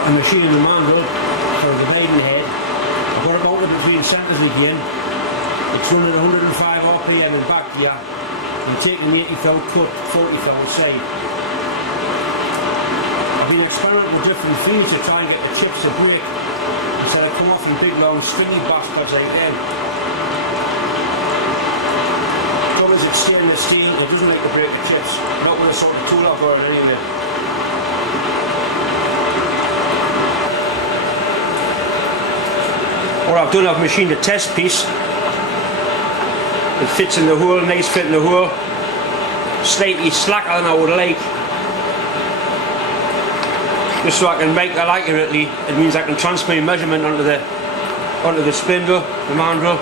got the machine in the mandrel for the dividing head. I've got it mounted between centres again. It's running 105 RPM in back gear. You're taking the 80 thou cut, 40 thou side. I've been experimenting with different feeds to try and get the chips to break instead of come off in big long stringy bastards like them. As it's stainless steel, it doesn't like to break the chips. Not with a sort of tool off or anyway. What I've done, I've machined a test piece. It fits in the hole, nice fit in the hole. Slightly slacker than I would like. Just so I can make that accurately. It means I can transfer my measurement onto the spindle, the mandrel.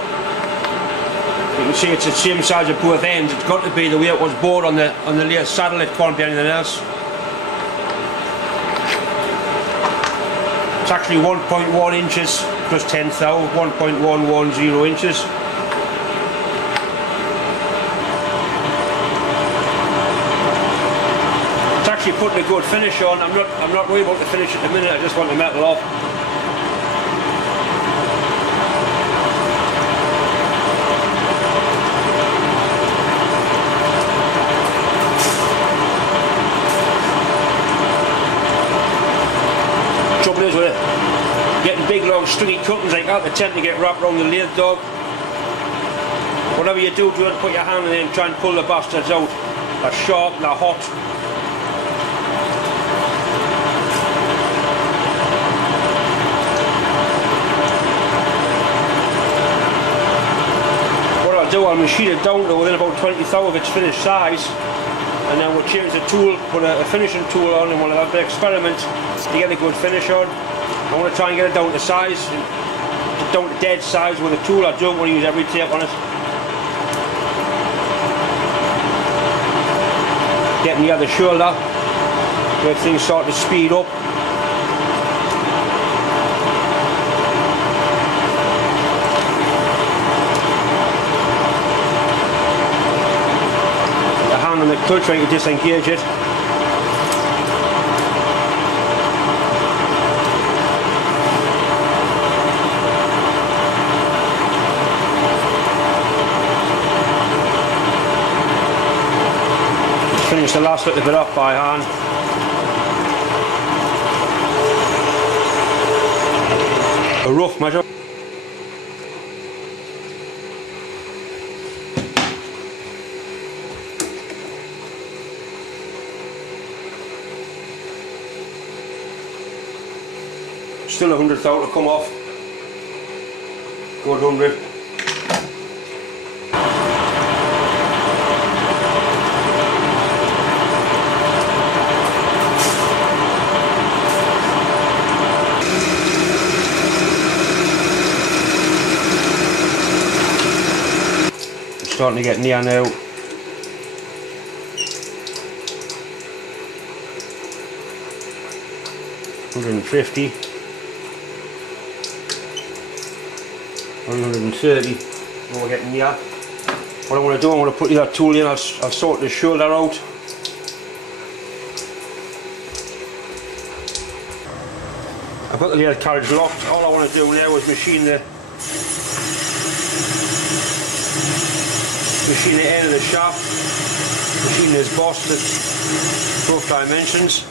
You can see it's the same size at both ends. It's got to be the way it was bored on the layer saddle. It can't be anything else. It's actually 1.1 inches plus 10 thou, 1.110 inches. It's actually putting a good finish on. I'm not worried about the finish at the minute. I just want the metal off. Trouble is with it, getting big long stringy cuttings like that, they tend to get wrapped around the lathe dog. Whatever you do, don't put your hand in there and try and pull the bastards out. They're sharp, they're hot. What I'll do, I'll machine it down to within about 20 thou of its finished size, and then we'll change the tool, put a finishing tool on, and we'll have an experiment to get a good finish on. I want to try and get it down to size, down to dead size with a tool. I don't want to use every tape on it. Getting the other shoulder, where things start to speed up. The hand on the clutch trying to disengage it. Finish the last little bit off by hand. A rough measure. Still 100 thou to come off. Good 100. Starting to get near now. $150, $130. Now we're getting near. What I'm going to do, I'm going to put that tool in. I'll sort the shoulder out. I've got the little carriage locked. All I want to do now is machine the end of the shaft, machine this boss at both dimensions.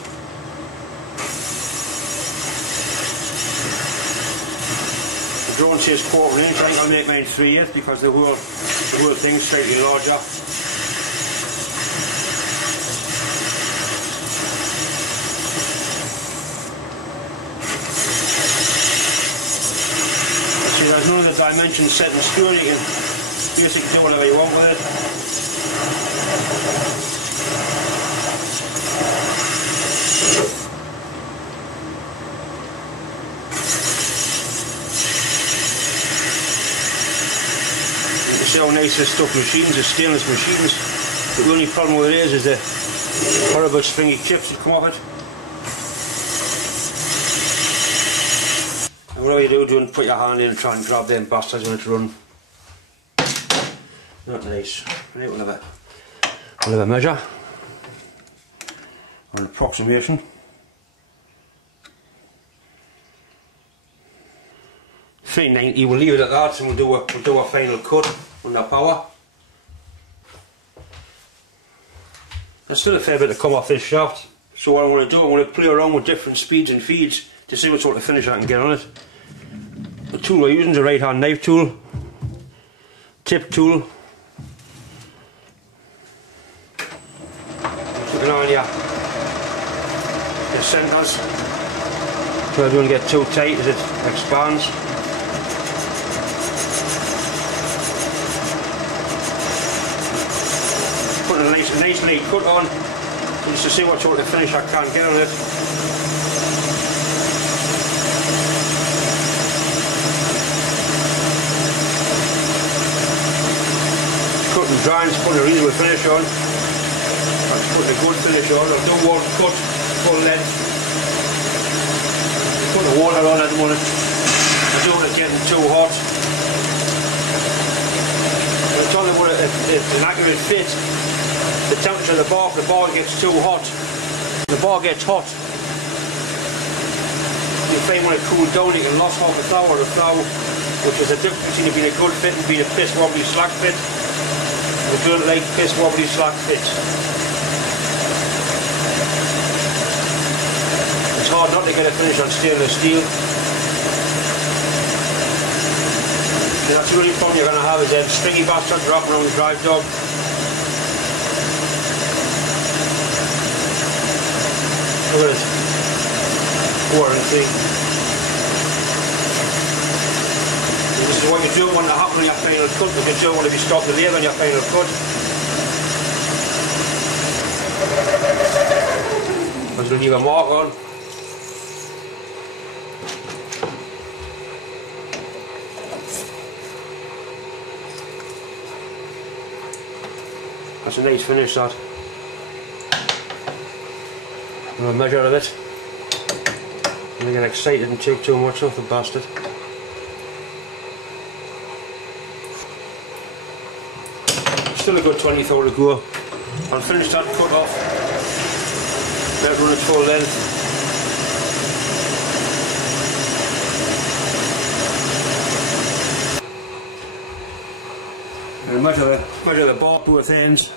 The drone says 1/4 inch, I think I'll make mine 3/8 because the whole thing's slightly larger. See, there's none of the dimensions set in stone. You can basically do whatever you want with it. You can see how nice this stuff machines, the stainless machines. But the only problem with it is the horrible stringy chips that come off it. And whatever you do, don't put your hand in and try and grab them bastards when it's run. Not nice. Right, we'll have a measure or an approximation. 390. We'll leave it at that, and we'll do a final cut under power. There's still a fair bit to come off this shaft, so what I want to do, I want to play around with different speeds and feeds to see what sort of finish I can get on it. The tool we're using is a right hand knife tool, tip tool. Looking on your centres, so I don't get too tight as it expands. Putting a nice lead cut on, just to see what sort of finish I can get on it. Cut and dry and just putting a reasonable finish on. I'm just putting a good finish on. I don't want to cut full length. Put the water on at the moment. I don't want it getting too hot. I'm telling you what, it's an accurate fit. The temperature of the bar gets too hot. The bar gets hot. You find when it cools down, you can lose half a thou or a thou, which is the difference between it being a good fit and being a piss wobbly slack fit. We don't like piss wobbly slack fits. It's hard not to get a finish on stainless steel. And that's the only problem you're going to have is them stringy bastards wrapping around the drive dog. Look at it. Warranty. This is what you don't want to happen on your final cut, because you don't want to be stopped the lathe on your final cut. I'm just going to leave a mark on. That's a nice finish, that. A measure of it. I'm going to get excited and take too much off the bastard. Still a good 20 thou to go. I'll finish that cut off. Let it run its full length. And measure the bar both ends.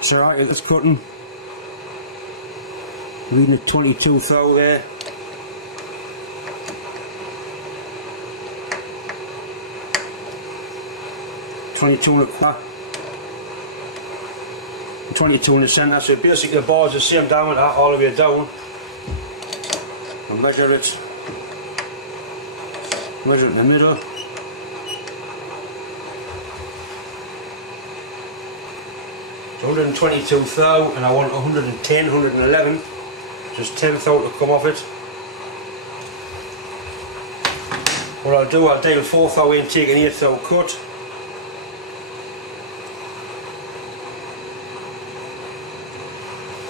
So right at this cutting. Reading a 22 thou there. .22 and a quarter. 22 in the centre, so basically the bar is the same diameter all the way down. I'll measure it. Measure it in the middle. So 122 thou, and I want 110, 111. Just 10 thou to come off it. What I'll do, I'll dial 4 thou in, take an 8 thou cut.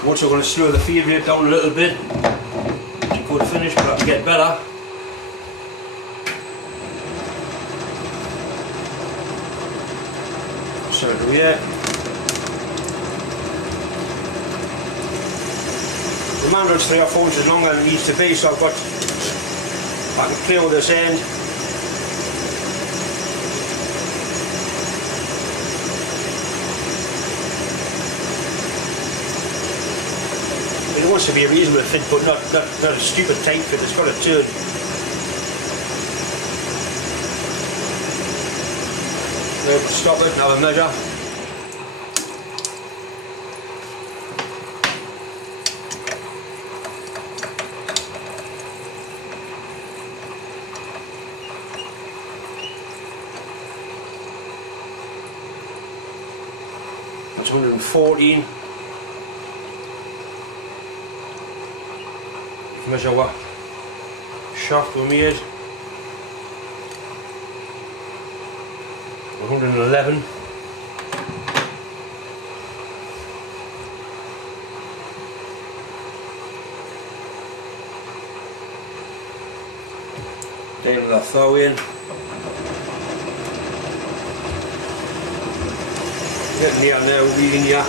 I'm also going to slow the feed rate down a little bit. It's a good finish, but I can get better. So do here. The mandrel's 3 or 4 inches longer than it needs to be, so I can play with this end. It wants to be a reasonable fit, but not a stupid tight fit. It's got to turn. Now stop it and have a measure. That's 114. Measure what shaft we made. 111. Dial that thou in. Getting near now, reading here.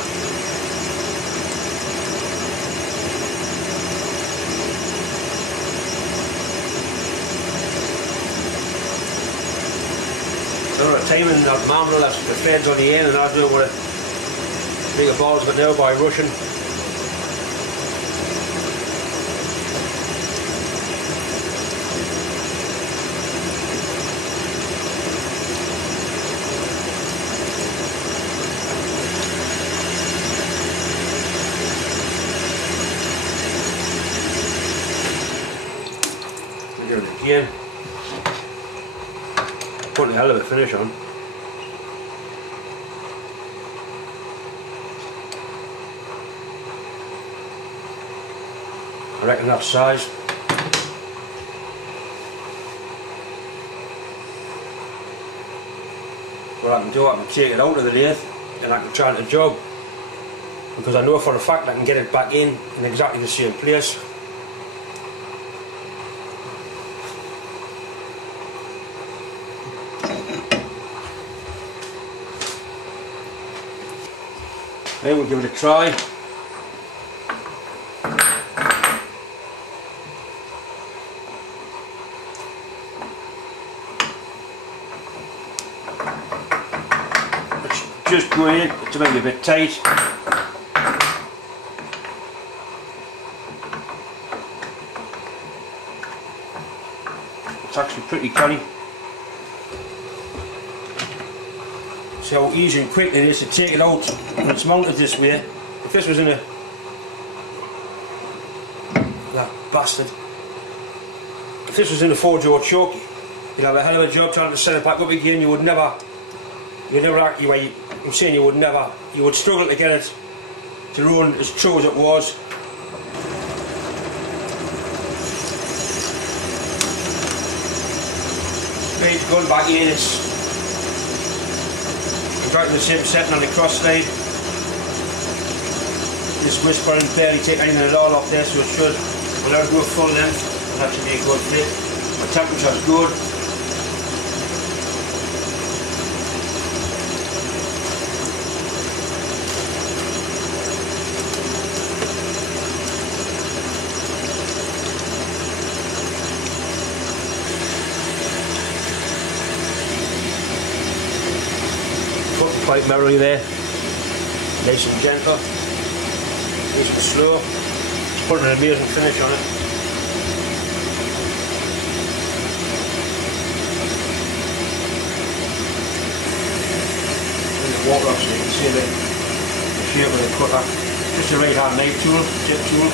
time and that mandrel that fades on the end, and I don't want to make a balls of it now by rushing. Do it again. Put a hell of a finish on. I reckon that size. What I can do, I can take it out of the lathe and I can try the job, because I know for a fact I can get it back in exactly the same place. Then we'll give it a try. It's just going in, it's maybe a bit tight. It's actually pretty canny. See how easy and quick it is to take it out when it's mounted this way. If this was in a... that bastard. If this was in a 4-jaw choke, you'd have a hell of a job trying to set it back up again. You would never... I'm saying you would never... you would struggle to get it to run as true as it was. Speed's going back in, it's... exactly the same setting on the cross slide. This whisper and barely take anything at all off there, so it should, when I go full length, it'll actually be a good fit. My temperature's good. Quite merrily there, nice and gentle, nice and slow. It's putting an amazing finish on it. In the water, so you can see the shape of the cutter. Just a right hand knife tool, tip tool.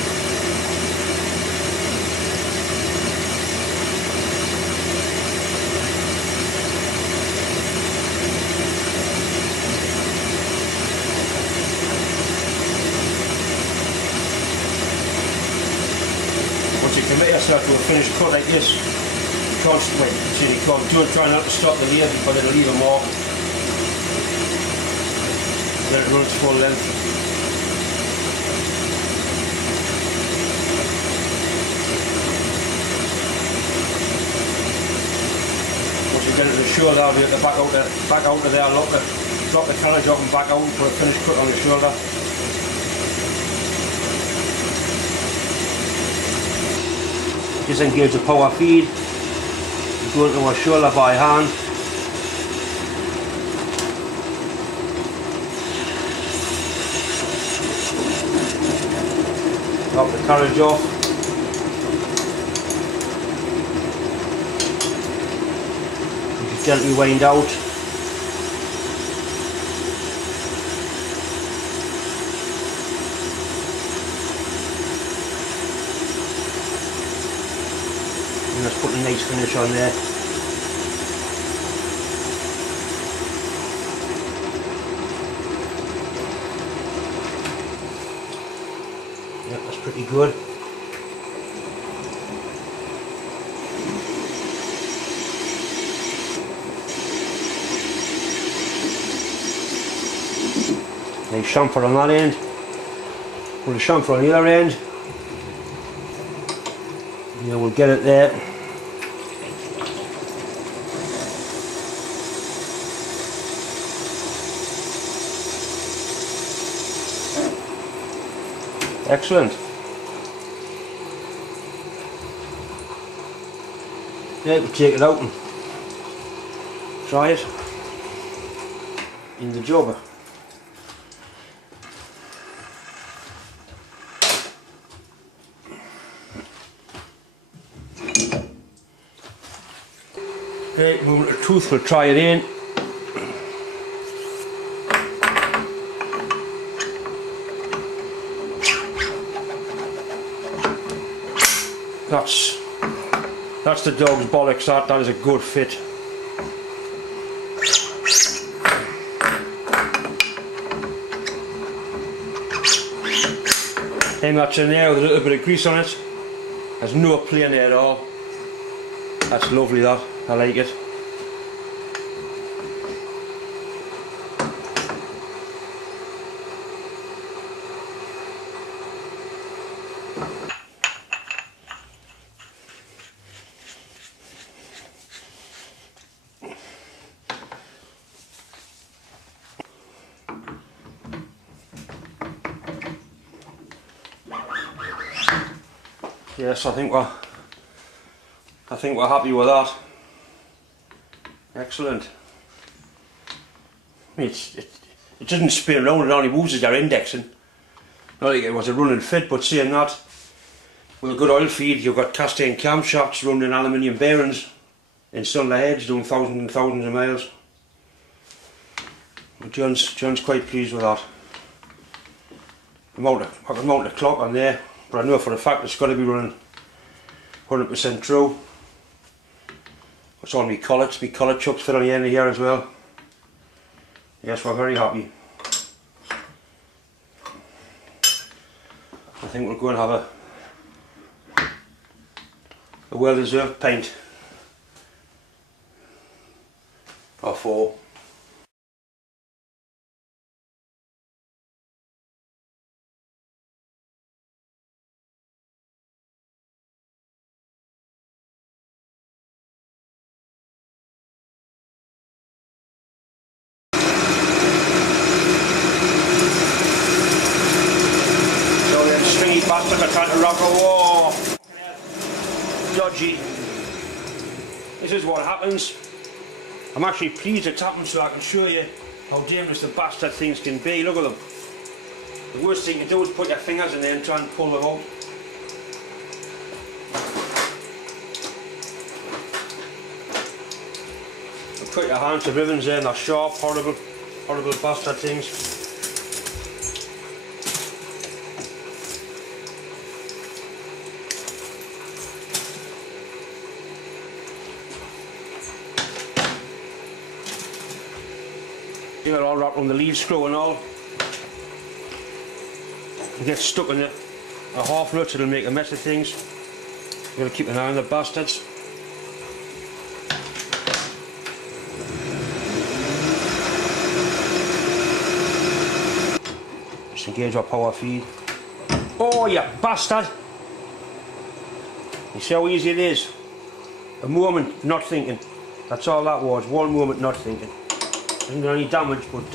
Once you commit yourself to a finished cut like this, you can't try not to stop the lathe because it'll leave a mark. Then it runs full length. Once you get it to the shoulder, I'll be able to back out of there, drop the carriage up and back out and put a finished cut on the shoulder. Disengage the power feed, go into our shoulder by hand. Drop the carriage off. You can gently wind out. Let's put a nice finish on there. Yep, that's pretty good. Nice chamfer on that end. Put a chamfer on the other end. Yeah, we'll get it there. Excellent. Yeah, we'll take it out and try it. in the job. Okay, moving to the tooth, we'll try it in. That's the dog's bollocks, that is a good fit. Hang that in there with a little bit of grease on it. There's no play in there at all. That's lovely, that. I like it. Yes, I think we're happy with that. Excellent. I mean, it doesn't spin around, it only moves as you're indexing. Not like it was a running fit, but saying that, with a good oil feed, you've got cast iron camshafts running aluminium bearings in Sunderland heads doing thousands and thousands of miles. But John's quite pleased with that. I can mount the clock on there, but I know for a fact it's got to be running 100% true. It's on my collets chucks fit on the end of here as well. Yes, we're very happy. I think we'll go and have a well-deserved pint or 4. Bastard, I tried to rock a wall. Dodgy. This is what happens. I'm actually pleased it's happened so I can show you how dangerous the bastard things can be. Look at them. The worst thing you do is put your fingers in there and try and pull them out. Put your hands to ribbons there and they're sharp, horrible bastard things. You know, all wrapped on the lead screw and all. You get stuck in a half nut, it'll make a mess of things. You've got to keep an eye on the bastards. Just engage our power feed. Oh, you bastard! You see how easy it is? A moment not thinking. That's all that was, one moment not thinking. Isn't there any damage, but